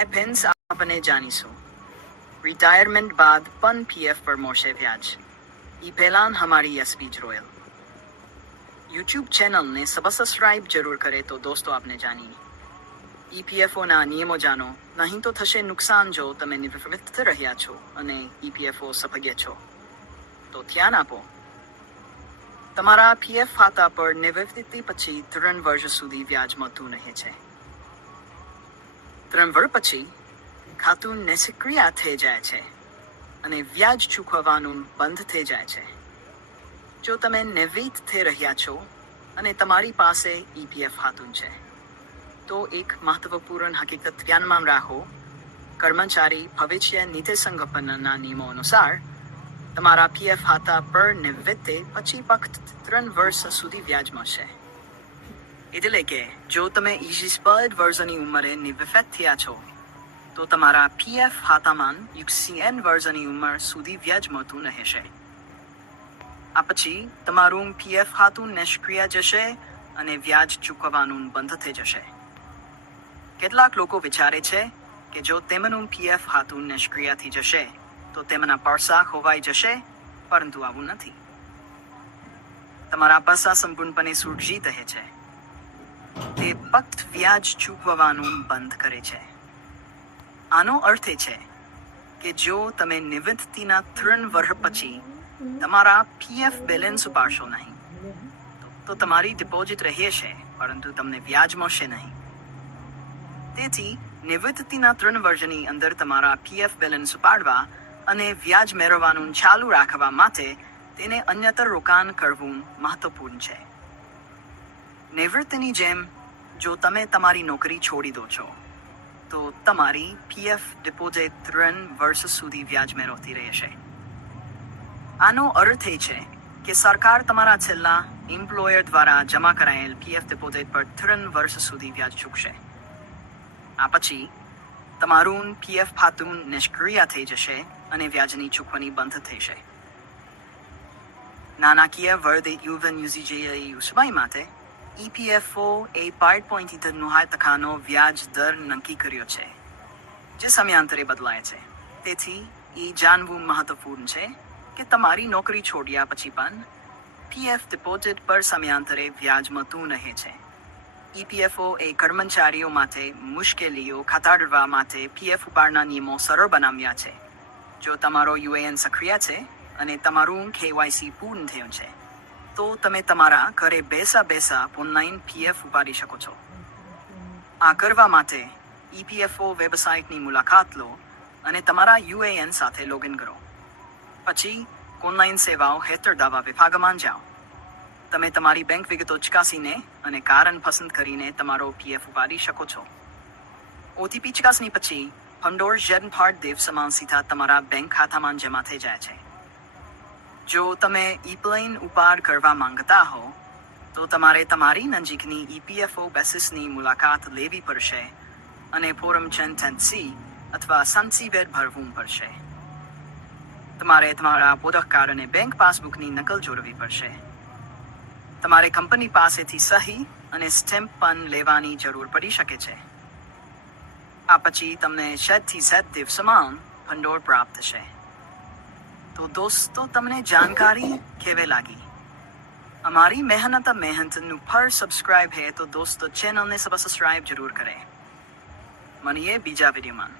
Hi friends, આપણે જાણીશું retirement બાદ પણ પીએફ પર મળશે વ્યાજ. ઈ પહેલાં હમારી એસબીજ રોયલ યુટ્યુબ ચેનલને સબસ્ક્રાઇબ જરૂર કરે તો દોસ્તો આપને જાણીએ ઈપીએફઓના નિયમો જાણો, નહીં તો થશે નુકસાન જો તમે નિવૃત્ત રહ્યા છો અને ઈપીએફઓ સભ્ય છો તો ધ્યાન આપો. તમારા પીએફ ખાતા પર નિવૃત્તિ પછી 3 વર્ષ સુધી વ્યાજ મળતું રહે છે. 3 વર્ષ પછી ખાતું નિષ્ક્રિય થઈ જાય છે અને વ્યાજ ચૂકવવાનું બંધ થઈ જાય છે. જો તમે નિવૃત્ત થઈ રહ્યા છો અને તમારી પાસે ઈપીએફ ખાતું છે તો એક મહત્વપૂર્ણ હકીકત ધ્યાનમાં રાખો. કર્મચારી ભવિષ્ય નિધિ સંગઠનના નિયમો અનુસાર તમારા પીએફ ખાતા પર નિવૃત્તિ પછી ફક્ત 3 વર્ષ સુધી વ્યાજ મળશે. એટલે કે જો તમે 25 વર્ષની ઉંમરે નિવૃત્ત થયા છો તો તમારા પીએફ ખાતામાં 60 વર્ષની ઉંમર સુધી વ્યાજ મળતું રહેશે. આ પછી તમારું પીએફ ખાતું નિષ્ક્રિય જશે અને વ્યાજ ચૂકવવાનું બંધ થઈ જશે. કેટલાક લોકો વિચારે છે કે જો તેમનું પીએફ ખાતું નિષ્ક્રિય થઈ જશે તો તેમના પૈસા ખોવાઈ જશે, પરંતુ આવું નથી. તમારા પૈસા સંપૂર્ણપણે સુરક્ષિત રહે છે. તે ફક્ત વ્યાજ ચૂકવવાનું બંધ કરે છે. આનો અર્થ એ છે કે જો તમે નિવૃત્તિના 3 વર્ષ પછી તમારા પીએફ બેલેન્સ ઉપાડશો નહીં તો તમારી ડિપોઝિટ રહેશે, પરંતુ તમને વ્યાજ મળશે નહીં. તેથી નિવૃત્તિના 3 વર્ષની અંદર તમારા પીએફ બેલેન્સ ઉપાડવા અને વ્યાજ મેળવવાનું ચાલુ રાખવા માટે તેને અન્યત્ર રોકાણ કરવું મહત્વપૂર્ણ છે. નિવૃત્તિની જેમ જો તમે તમારી નોકરી છોડી દો છો તો તમારી પીએફ ડિપોઝિટ 3 વર્ષ સુધી વ્યાજ મેળવતી રહેશે. આનો અર્થ એ છે કે સરકાર તમારા છેલ્લા એમ્પ્લોયર દ્વારા જમા કરાયેલ પીએફ ડિપોઝિટ પર 3 વર્ષ સુધી વ્યાજ ચૂકશે. આ પછી તમારું પીએફ ખાતું નિષ્ક્રિય થઈ જશે અને વ્યાજની ચૂકવણી બંધ થશે. નાણાકીય વર્ગ યુવન સમય માટે ઈપીએફઓ એ 5.9% વ્યાજ દર નક્કી કર્યો છે, જે સમયાંતરે બદલાય છે. તેથી એ જાણવું મહત્વપૂર્ણ છે કે તમારી નોકરી છોડ્યા પછી પણ પીએફ ડિપોઝિટ પર સમયાંતરે વ્યાજ મળતું રહે છે. ઈપીએફઓ એ કર્મચારીઓ માટે મુશ્કેલીઓ ઘટાડવા માટે પીએફ ઉપાડના નિયમો સરળ બનાવ્યા છે. જો તમારો યુએએન સક્રિય છે અને તમારું કેવાયસી પૂર્ણ થયું છે તો તમે તમારા ઘરે બેસા ઓનલાઈન પીએફ ઉપાડી શકો છો. આ કરવા માટે ઈપીએફઓ વેબસાઇટની મુલાકાત લો અને તમારા યુએએન સાથે લોગિન કરો. પછી ઓનલાઈન સેવાઓ હેઠળ દાવા વિભાગમાં જાઓ. તમે તમારી બેંક વિગતો ચકાસીને અને કારણ પસંદ કરીને તમારો પીએફ ઉપાડી શકો છો. ઓટીપી ચકાસણી પછી ભંડોળ જેડ દિવસમાં સીધા તમારા બેંક ખાતામાં જમા થઈ જાય છે. જો તમે ઈપ્લેન ઉપાડ કરવા માંગતા હો તો તમારે તમારી નજીકની ઈપીએફઓ બેસીસની મુલાકાત લેવી પડશે અને ફોરમ 1010C અથવા સંસીવેદ ભરવું પડશે. તમારે તમારા ઓળખ કાર્ડ અને બેંક પાસબુકની નકલ જોડવી પડશે. તમારે કંપની પાસેથી સહી અને સ્ટેમ્પ પણ લેવાની જરૂર પડી શકે છે. આ પછી તમને 7 થી 7 દિવસમાં ભંડોળ પ્રાપ્ત થશે. તો દોસ્તો, તમને જાણકારી કેવી લાગી? અમારી મહેનતનું ફળ સબસ્ક્રાઇબ હે તો દોસ્તો ચેનલને સબસ્ક્રાઇબ જરૂર કરે. મળીએ બીજા વિડીયોમાં.